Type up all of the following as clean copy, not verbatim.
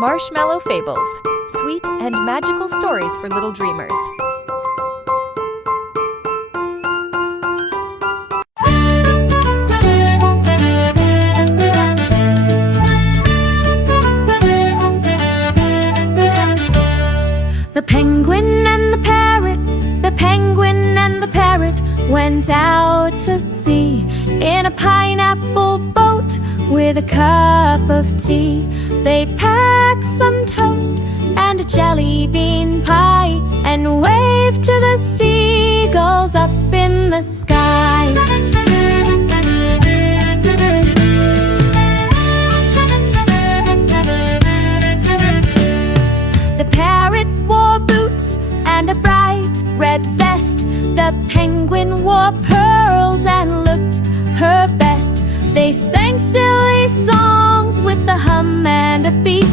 Marshmallow Fables, sweet and magical stories for little dreamers. The penguin and the parrot, the penguin and the parrot went out to sea in a pineapple boat with a cup of tea. They packed some toast and a jelly bean pie and waved to the seagulls up in the sky. The parrot wore boots and a bright red vest. The penguin wore pearls and looked her best. They sang silly songs with a hum and a beat,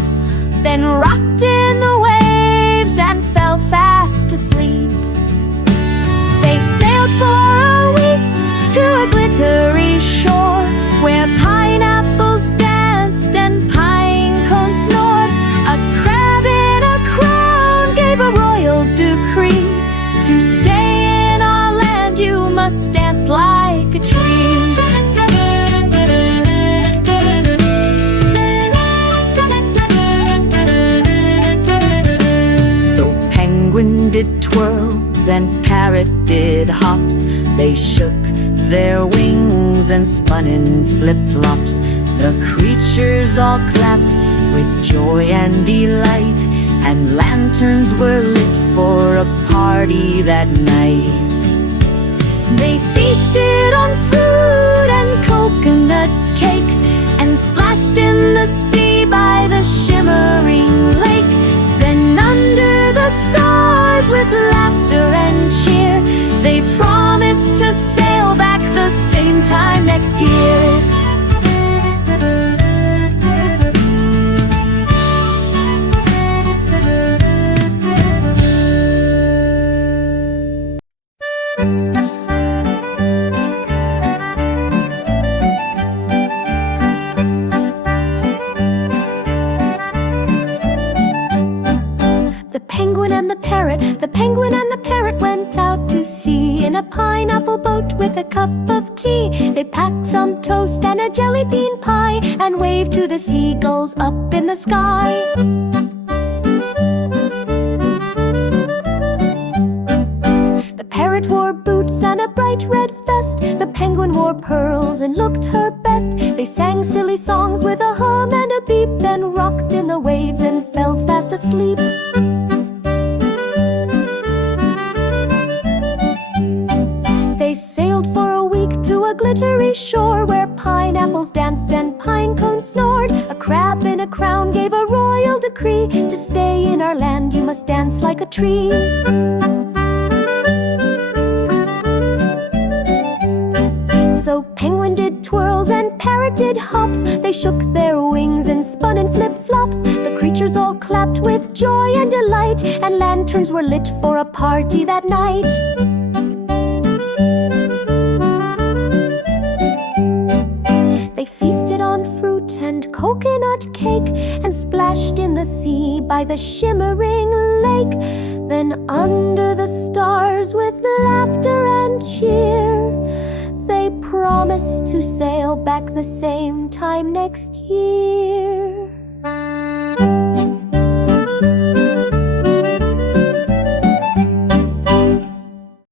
then rocked in the waves and fell fast asleep. They sailed for a week to a glittery shore where pineapples danced and pine cones snored. A crab in a crown gave a royal decree: to stay in our land you must dance like a tree. So penguin did twirls and parrot did hops. They shook their wings and spun in flip-flops. The creatures all clapped with joy and delight, and lanterns were lit for a party that night. They feasted on fruit and coconut cake and splashed in the sea by the shimmering lake. Then under the stars with laughter and cheer, they promised to sail back the same time next year. The penguin and the parrot went out to sea in a pineapple boat with a cup of tea. They packed some toast and a jelly bean pie and waved to the seagulls up in the sky. The parrot wore boots and a bright red vest. The penguin wore pearls and looked her best. They sang silly songs with a hum and a beep, then rocked in the waves and fell fast asleep. They sailed for a week to a glittery shore where pineapples danced and pine cones snored. A crab in a crown gave a royal decree: to stay in our land you must dance like a tree. So penguin did twirls and parrot did hops. They shook their wings and spun in flip-flops. The creatures all clapped with joy and delight, and lanterns were lit for a party that night. They feasted on fruit and coconut cake and splashed in the sea by the shimmering lake. Then under the stars with laughter and cheer, they promised to sail back the same time next year.